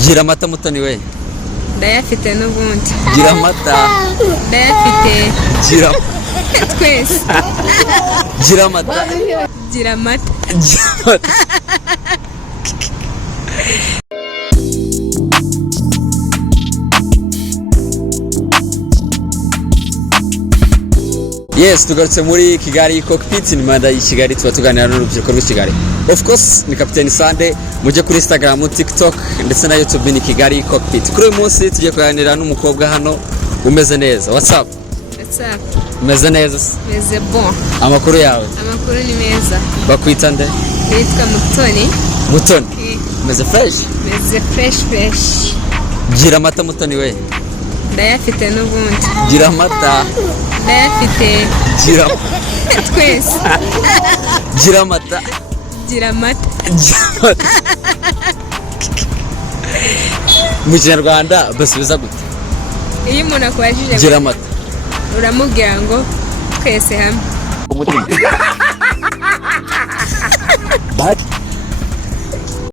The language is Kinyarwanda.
gira amata mutoni we. Ndayafite n'ubundi. Gira amata. Ndayafite. Gira twese. Gira amata. Gira amata. Gira amata. Yes, tugarutse muri Kigali Cockpit ni manda y'Kigali tuba tuganira n'urubyiruko rw'Kigali. Of course ni Captain Sande muje kuri Instagram, TikTok ndetse na YouTube ni Kigali Cockpit. Kuri uyu munsi tugiye kuganira n'umukobwa hano umeze neza. What's up? What's up? Umeze neza? Meze bon. Amakuru yawe? Amakuru ni meza. Bakwita nde? Yitwa Mutoni. Mutoni. Umeze fresh? Meze fresh. Gira amata Mutoni we. Ndayafite n'ubundi. Gira amata. Ndayafite. Gira twese. Gira amata. Gira amata. Gira amata. Mu Kinyarwanda basubiza gute? Iyo umuntu akubajije gira amata uramubwira ngo twese hamwe.